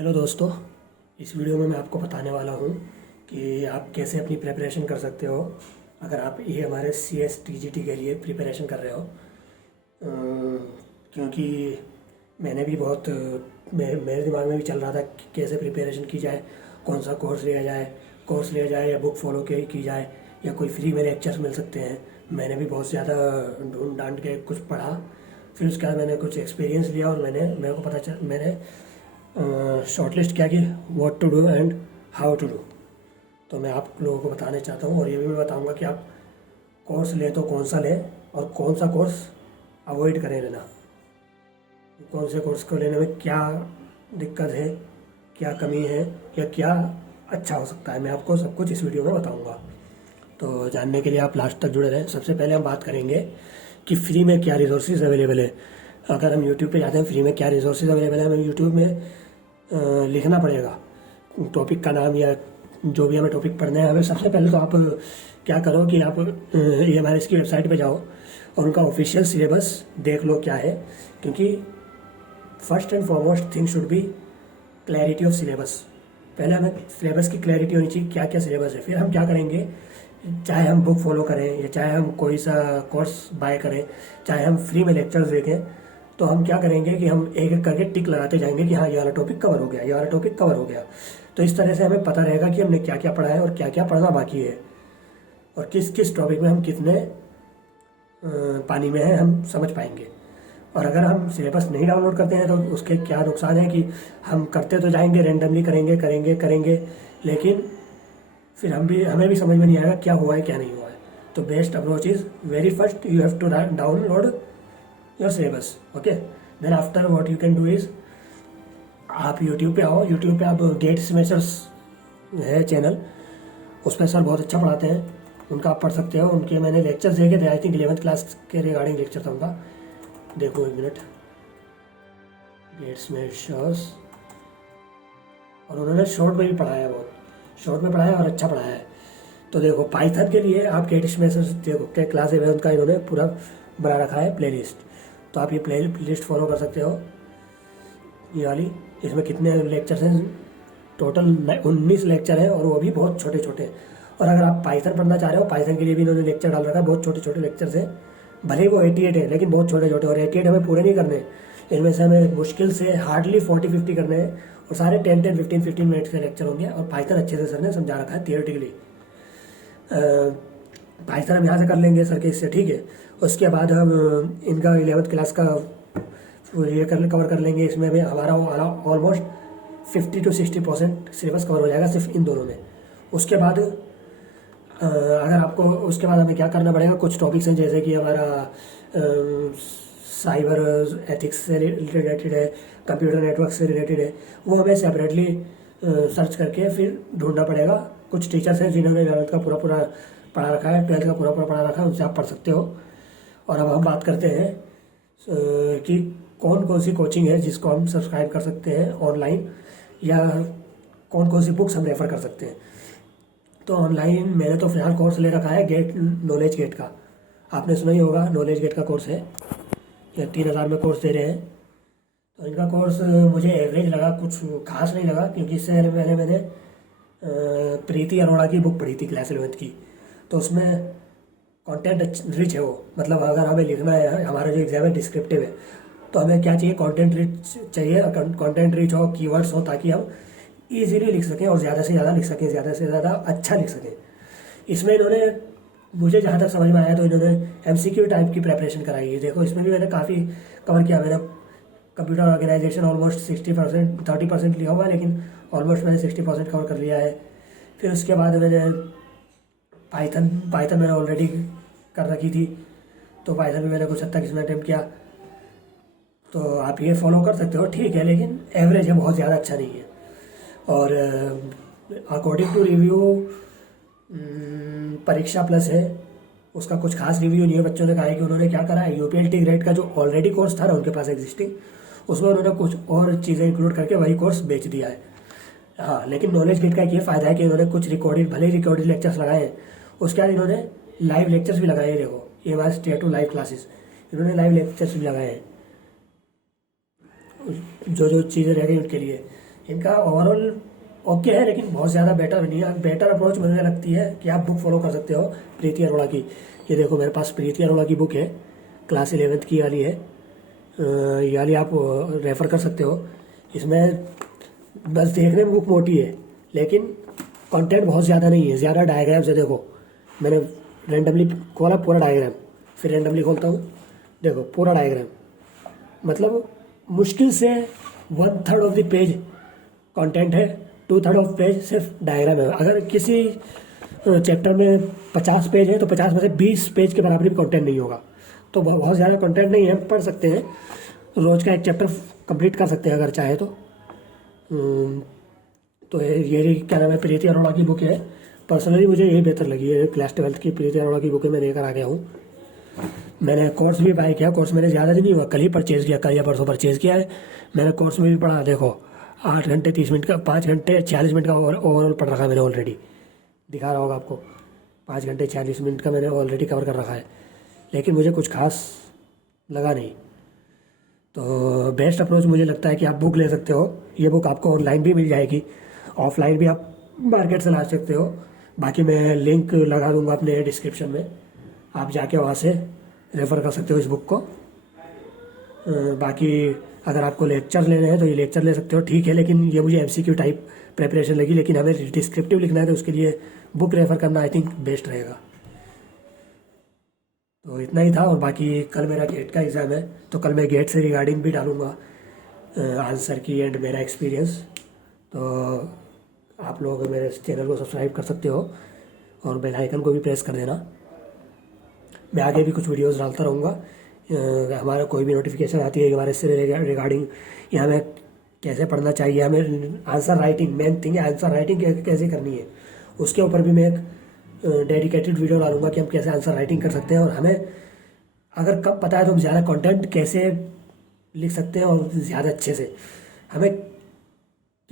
Hello दोस्तों, इस video में मैं आपको बताने वाला हूँ कि आप कैसे अपनी प्रिपरेशन कर सकते हो अगर आप ये हमारे CSTGT के लिए प्रिपरेशन कर रहे हो। क्योंकि मैंने भी बहुत मेरे दिमाग में भी चल रहा था कि कैसे प्रिपरेशन की जाए, कौन सा कोर्स लिया जाए या बुक फॉलो की जाए या कोई फ्री में लेक्चर्स मिल सकते हैं। मैंने भी बहुत ज़्यादा ढूंढ डांट के कुछ पढ़ा, फिर उसके बाद मैंने कुछ एक्सपीरियंस लिया और मेरे को मैंने शॉर्टलिस्ट किया कि what to do and how to do. तो मैं आप लोगों को बताना चाहता हूँ और ये भी मैं बताऊँगा कि आप कोर्स लें तो कौन सा लें और कौन सा कोर्स अवॉइड करें लेना, कौन से कोर्स को लेने में क्या दिक्कत है, क्या कमी है या क्या अच्छा हो सकता है। मैं आपको सब कुछ इस वीडियो में बताऊँगा, तो जानने के लिए आप लास्ट तक जुड़े रहें। सबसे पहले हम बात करेंगे कि फ्री में क्या रिसोर्सेज अवेलेबल है। अगर हम यूट्यूब पे जाते हैं फ्री में क्या रिसोर्सेज अवेलेबल है, हमें यूट्यूब में लिखना पड़ेगा टॉपिक का नाम या जो भी हमें टॉपिक पढ़ना है। हमें सबसे पहले तो आप क्या करो कि आप EMRS की वेबसाइट पे जाओ और उनका ऑफिशियल सिलेबस देख लो क्या है, क्योंकि first and foremost thing should be clarity of syllabus. पहले हमें सिलेबस की क्लैरिटी होनी चाहिए, क्या क्या सिलेबस है। फिर हम क्या करेंगे, चाहे हम बुक फॉलो करें या चाहे हम कोई सा कोर्स बाय करें, चाहे हम फ्री में लेक्चर्स देखें, तो हम क्या करेंगे कि हम एक एक करके टिक लगाते जाएंगे कि हाँ ये वाला टॉपिक कवर हो गया, ये वाला टॉपिक कवर हो गया। तो इस तरह से हमें पता रहेगा कि हमने क्या क्या पढ़ा है और क्या क्या पढ़ना बाकी है और किस किस टॉपिक में हम कितने पानी में है हम समझ पाएंगे। और अगर हम सिलेबस नहीं डाउनलोड करते हैं तो उसके क्या नुकसान है कि हम करते तो जाएंगे, रेंडमली करेंगे करेंगे करेंगे, लेकिन फिर हमें भी समझ में नहीं आएगा क्या हुआ है क्या नहीं हुआ है। तो best approach is very first you have to download your syllabus. Okay, then after what you can do is आप यूट्यूब पे आओ। यूट्यूब पे आप गेट स्मैशर्स है चैनल, उस पर सर बहुत अच्छा पढ़ाते हैं, उनका आप पढ़ सकते हो। उनके मैंने लेक्चर्स देखे थे, आई थिंक 11th क्लास के रिगार्डिंग लेक्चर था उनका। देखो एक मिनट, गेट स्मैशर्स, और उन्होंने शॉर्ट में भी पढ़ाया, बहुत शॉर्ट में पढ़ाया और अच्छा पढ़ाया है। तो देखो पाइथन के लिए आप गेट स्मैशर्स देखो, क्या क्लास 11th का इन्होंने पूरा बना रखा है प्लेलिस्ट, तो आप ये प्ले लिस्ट फॉलो कर सकते हो ये वाली। इसमें कितने लेक्चर्स हैं, टोटल 19 लेक्चर हैं और वो भी बहुत छोटे छोटे। और अगर आप पाइथन पढ़ना चाह रहे हो, पाइथन के लिए भी इन्होंने लेक्चर डाल रखा है, बहुत छोटे छोटे लेक्चर्स हैं, भले ही वो 88 है लेकिन बहुत छोटे छोटे। और 88 हमें पूरे नहीं करने, इनमें से हमें मुश्किल से हार्डली 40-50 करने हैं और सारे 10-10 15-15 मिनट्स के लेक्चर होंगे। और पाइथन अच्छे से सर ने समझा रखा है थियोरेटिकली। पाइथन हम यहाँ से कर लेंगे सर के इससे, ठीक है। उसके बाद हम इनका 11th क्लास का ये कवर कर लेंगे। इसमें हमें हमारा ऑलमोस्ट 50 to 60% सिलेबस कवर हो जाएगा सिर्फ इन दोनों में। उसके बाद अगर आपको उसके बाद हमें क्या करना पड़ेगा, कुछ टॉपिक्स हैं जैसे कि हमारा साइबर एथिक्स से रिलेटेड है, कंप्यूटर नेटवर्क से रिलेटेड है, वो हमें सेपरेटली सर्च करके फिर ढूंढना पड़ेगा। कुछ टीचर्स हैं जिन्होंने 11th का पूरा पूरा पढ़ा रखा है, 12th का पूरा पूरा पढ़ा रखा है, उनसे आप पढ़ सकते हो। और अब हम बात करते हैं कि कौन कौन सी कोचिंग है जिसको हम सब्सक्राइब कर सकते हैं ऑनलाइन, या कौन कौन सी बुक्स हम रेफ़र कर सकते हैं। तो ऑनलाइन मैंने तो फिलहाल कोर्स ले रखा है नॉलेज गेट का, आपने सुना ही होगा, नॉलेज गेट का कोर्स है, ये 3000 में कोर्स दे रहे हैं। तो इनका कोर्स मुझे एवरेज लगा, कुछ खास नहीं लगा, क्योंकि इससे पहले मैंने प्रीति अरोड़ा की बुक पढ़ी थी क्लास 11th की, तो उसमें कंटेंट रिच है वो। मतलब अगर हमें लिखना है, हमारा जो एग्जाम है डिस्क्रिप्टिव है, तो हमें क्या चाहिए, कंटेंट रिच चाहिए, कंटेंट रिच हो, कीवर्ड्स हो, ताकि हम इजीली लिख सकें और ज़्यादा से ज़्यादा लिख सकें, ज़्यादा से ज़्यादा अच्छा लिख सकें। इसमें इन्होंने, मुझे जहाँ तक समझ में आया, तो इन्होंने MCQ टाइप की प्रेपरेशन कराई है। देखो इसमें भी मैंने काफ़ी कवर किया। मैंने कंप्यूटर ऑर्गेनाइजेशन ऑलमोस्ट 60%, 30% लिया हुआ है, लेकिन ऑलमोस्ट मैंने 60% कवर कर लिया है। फिर उसके बाद मैंने पाइथन मैंने ऑलरेडी कर रखी थी, तो पाइथन भी मैंने कुछ हद तक इसमें अटेम्प्ट किया। तो आप ये फॉलो कर सकते हो, ठीक है, लेकिन एवरेज है, बहुत ज़्यादा अच्छा नहीं है। और अकॉर्डिंग टू रिव्यू परीक्षा प्लस है, उसका कुछ खास रिव्यू नहीं है। बच्चों ने कहा है कि उन्होंने क्या करा है, UPLT ग्रेड का जो ऑलरेडी कोर्स था ना उनके पास एग्जिस्टिंग, उसमें उन्होंने कुछ और चीज़ें इंक्लूड करके वही कोर्स बेच दिया है। हाँ, लेकिन नॉलेज गेट का एक ये फ़ायदा है कि इन्होंने कुछ भले ही रिकॉर्डेड लेक्चर्स लगाए हैं, उसके बाद इन्होंने लाइव लेक्चर्स भी लगाए हैं। देखो ये हमारे स्टेट टू लाइव क्लासेस, इन्होंने लाइव लेक्चर्स भी लगाए हैं, जो जो चीज़ें रह गई उनके लिए। इनका ओवरऑल ओके है, लेकिन बहुत ज़्यादा बेटर नहीं है। बेटर अप्रोच मुझे लगती है कि आप बुक फॉलो कर सकते हो प्रीति अरोड़ा की। ये देखो मेरे पास प्रीति अरोड़ा की बुक है, क्लास 11th की वाली है। ये वाली आप रेफ़र कर सकते हो। इसमें बस देखने में बुक मोटी है, लेकिन कंटेंट बहुत ज़्यादा नहीं है, ज़्यादा डायग्राम्स है। देखो मैंने रेंडमली खोला पूरा डायग्राम, फिर रेंडमली खोलता हूँ, देखो पूरा डायग्राम, मतलब मुश्किल से 1/3 ऑफ द पेज कंटेंट है, 2/3 ऑफ पेज सिर्फ डायग्राम है। अगर किसी चैप्टर में 50 पेज है तो 50 में से 20 पेज के बराबर भी कंटेंट नहीं होगा। तो बहुत ज़्यादा कंटेंट नहीं है, पढ़ सकते हैं, रोज़ का एक चैप्टर कंप्लीट कर सकते हैं अगर चाहे तो। तो ये क्या नाम है, प्रीति अरोड़ा की बुक है। पर्सनली मुझे यही बेहतर लगी है, क्लास 12th की प्रीति अरोड़ा की बुक है, मैं लेकर आ गया हूँ। मैंने कोर्स भी बाय किया, कोर्स मैंने ज़्यादा दिन नहीं हुआ, कल ही परचेज़ किया, कल या परसों परचेज़ किया है। मैंने कोर्स में भी पढ़ा, देखो 8 घंटे 30 मिनट का, 5 घंटे 46 मिनट का ओवरऑल पढ़ रखा है मैंने ऑलरेडी, दिखा रहा होगा आपको। 5 घंटे 40 मिनट का मैंने ऑलरेडी कवर कर रखा है, लेकिन मुझे कुछ खास लगा नहीं। तो बेस्ट अप्रोच मुझे लगता है कि आप बुक ले सकते हो। ये बुक आपको ऑनलाइन भी मिल जाएगी, ऑफलाइन भी आप मार्केट से ला सकते हो। बाकी मैं लिंक लगा दूंगा अपने डिस्क्रिप्शन में, आप जाके वहाँ से रेफ़र कर सकते हो इस बुक को। बाकी अगर आपको लेक्चर लेने हैं तो ये लेक्चर ले सकते हो, ठीक है, लेकिन ये मुझे MCQ टाइप प्रिपरेशन लगी। लेकिन हमें डिस्क्रिप्टिव लिखना है तो उसके लिए बुक रेफ़र करना आई थिंक बेस्ट रहेगा। तो इतना ही था। और बाकी कल मेरा गेट का एग्ज़ाम है, तो कल मैं गेट से रिगार्डिंग भी डालूँगा आंसर की एंड मेरा एक्सपीरियंस। तो आप लोग मेरे चैनल को सब्सक्राइब कर सकते हो और बेल आइकन को भी प्रेस कर देना। मैं आगे भी कुछ वीडियोस डालता रहूँगा। हमारा कोई भी नोटिफिकेशन आती है हमारे से रिगार्डिंग या हमें कैसे पढ़ना चाहिए, हमें आंसर राइटिंग, मेन थिंग है आंसर राइटिंग कैसे करनी है, उसके ऊपर भी मैं एक डेडिकेटेड वीडियो डालूंगा कि हम कैसे आंसर राइटिंग कर सकते हैं। और हमें अगर कब पता है तो हम ज़्यादा कंटेंट कैसे लिख सकते हैं और ज़्यादा अच्छे से। हमें